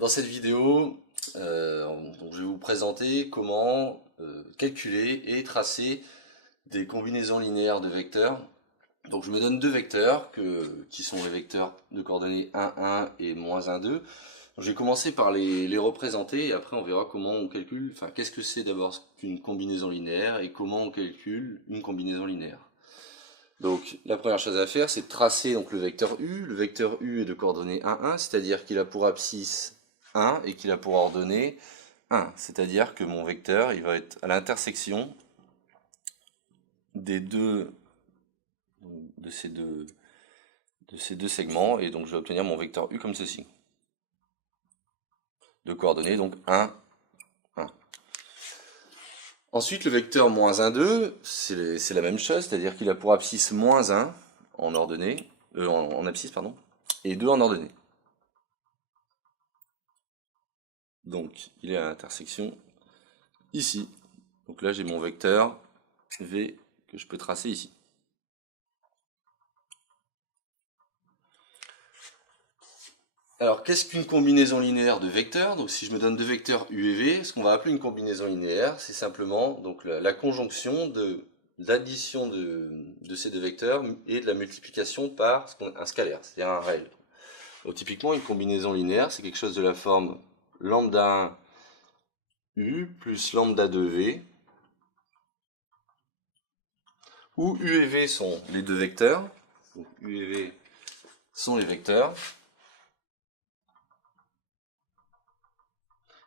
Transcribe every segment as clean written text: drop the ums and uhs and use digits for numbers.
Dans cette vidéo, je vais vous présenter comment calculer et tracer des combinaisons linéaires de vecteurs. Donc je me donne deux vecteurs qui sont les vecteurs de coordonnées 1, 1 et -1, 2. Donc, je vais commencer par les représenter et après on verra comment on calcule, enfin qu'est-ce que c'est d'abord qu'une combinaison linéaire et comment on calcule une combinaison linéaire. Donc la première chose à faire, c'est de tracer donc, le vecteur U. Le vecteur U est de coordonnées 1, 1, c'est-à-dire qu'il a pour abscisse 1 et qu'il a pour ordonnée 1. C'est-à-dire que mon vecteur, il va être à l'intersection des deux de ces deux segments, et donc je vais obtenir mon vecteur U comme ceci. De coordonnées donc 1, 1. Ensuite, le vecteur -1, 2, c'est la même chose, c'est-à-dire qu'il a pour abscisse -1 en ordonnée, en abscisse, pardon, et 2 en ordonnée. Donc, il est à l'intersection ici. Donc là, j'ai mon vecteur V que je peux tracer ici. Alors, qu'est-ce qu'une combinaison linéaire de vecteurs? Donc, si je me donne deux vecteurs U et V, ce qu'on va appeler une combinaison linéaire, c'est simplement donc, la conjonction de l'addition de ces deux vecteurs et de la multiplication par un scalaire, c'est-à-dire un réel. Donc, typiquement, une combinaison linéaire, c'est quelque chose de la forme lambda 1 U plus lambda 2 V, où U et V sont les deux vecteurs. Donc, U et V sont les vecteurs.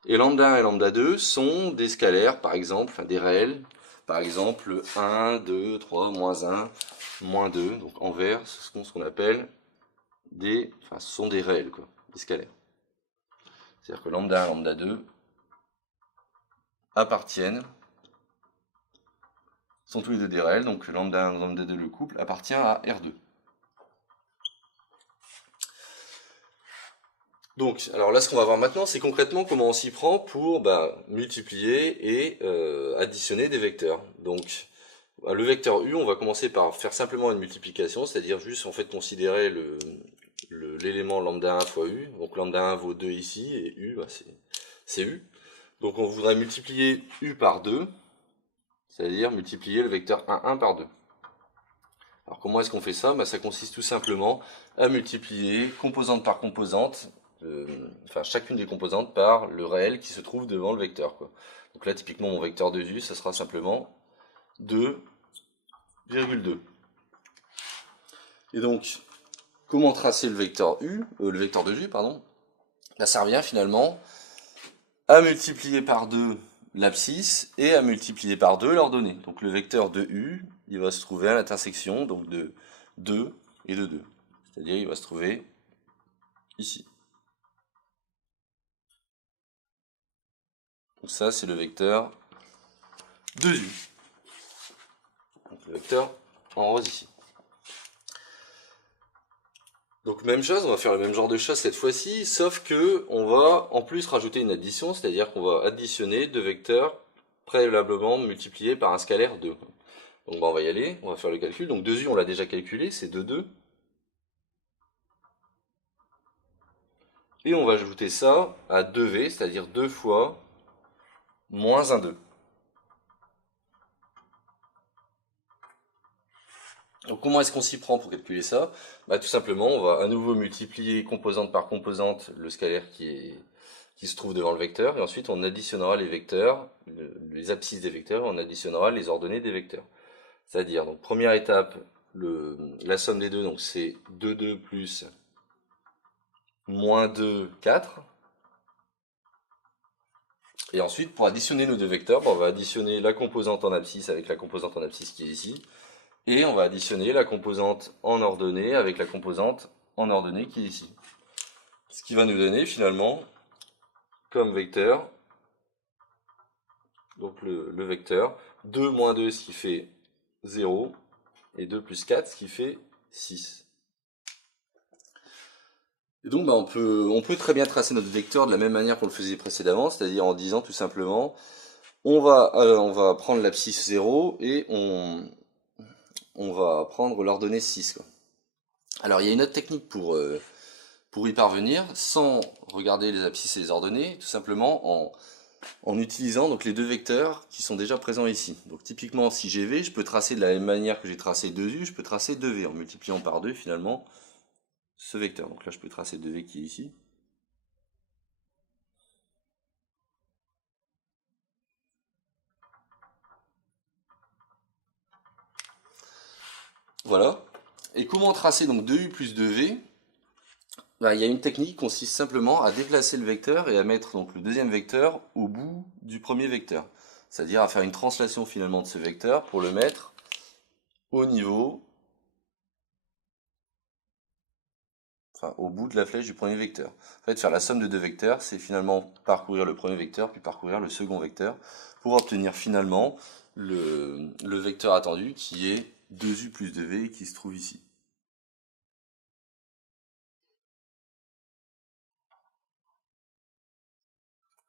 Et lambda 1 et lambda 2 sont des scalaires, par exemple, enfin des réels. Par exemple, 1, 2, 3, -1, -2. Donc en vert, ce sont ce qu'on appelle ce sont des réels, quoi, des scalaires. C'est-à-dire que lambda 1 et lambda 2 appartiennent, sont tous les deux des réels, donc lambda 1 et lambda 2, le couple, appartient à R2. Donc, alors là, ce qu'on va voir maintenant, c'est concrètement comment on s'y prend pour multiplier et additionner des vecteurs. Donc, le vecteur U, on va commencer par faire simplement une multiplication, c'est-à-dire juste en fait considérer l'élément lambda 1 fois U. Donc lambda 1 vaut 2 ici, et U, c'est U. Donc on voudrait multiplier U par 2, c'est-à-dire multiplier le vecteur 1, 1 par 2. Alors comment est-ce qu'on fait ça? Ça consiste tout simplement à multiplier composante par composante, chacune des composantes par le réel qui se trouve devant le vecteur, quoi. Donc là, typiquement, mon vecteur de U, ça sera simplement 2,2. Et donc, comment tracer le vecteur U, le vecteur de U, pardon? Là, ça revient finalement à multiplier par 2 l'abscisse et à multiplier par 2 l'ordonnée. Donc le vecteur de U, il va se trouver à l'intersection donc de 2 et de 2. C'est-à-dire il va se trouver ici. Donc ça, c'est le vecteur de U. Donc le vecteur en rose ici. Donc même chose, on va faire le même genre de choses cette fois-ci, sauf que on va en plus rajouter une addition, c'est-à-dire qu'on va additionner deux vecteurs préalablement multipliés par un scalaire 2. Donc on va y aller, on va faire le calcul. Donc 2U, on l'a déjà calculé, c'est 2,2. Et on va ajouter ça à 2V, c'est-à-dire 2 fois -1, 2. Donc comment est-ce qu'on s'y prend pour calculer ça? Tout simplement, on va à nouveau multiplier composante par composante le scalaire qui se trouve devant le vecteur, et ensuite on additionnera les vecteurs, les abscisses des vecteurs, et on additionnera les ordonnées des vecteurs. C'est-à-dire, donc première étape, la somme des deux, donc c'est 2,2 plus -2, 4. Et ensuite, pour additionner nos deux vecteurs, on va additionner la composante en abscisse avec la composante en abscisse qui est ici. Et on va additionner la composante en ordonnée avec la composante en ordonnée qui est ici. Ce qui va nous donner finalement comme vecteur, donc le vecteur 2 moins 2 ce qui fait 0 et 2 plus 4 ce qui fait 6. Et donc on peut très bien tracer notre vecteur de la même manière qu'on le faisait précédemment, c'est-à-dire en disant tout simplement on va prendre l'abscisse 0 et on va prendre l'ordonnée 6, quoi. Alors il y a une autre technique pour pour y parvenir, sans regarder les abscisses et les ordonnées, tout simplement en utilisant donc les deux vecteurs qui sont déjà présents ici. Donc typiquement, si j'ai V, je peux tracer de la même manière que j'ai tracé 2U, je peux tracer 2V en multipliant par 2 finalement ce vecteur. Donc là, je peux tracer 2V qui est ici. Voilà. Et comment tracer donc 2U plus 2V? Il y a une technique qui consiste simplement à déplacer le vecteur et à mettre donc le deuxième vecteur au bout du premier vecteur. C'est-à-dire à faire une translation finalement de ce vecteur pour le mettre au niveau, enfin au bout de la flèche du premier vecteur. En fait, faire la somme de deux vecteurs, c'est finalement parcourir le premier vecteur puis parcourir le second vecteur pour obtenir finalement le vecteur attendu qui est 2U plus 2V qui se trouve ici.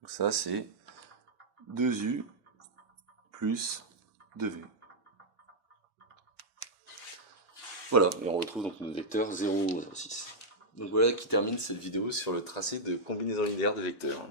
Donc ça c'est 2U plus 2V. Voilà, et on retrouve donc notre vecteur 0, 6. Donc voilà qui termine cette vidéo sur le tracé de combinaison linéaire de vecteurs.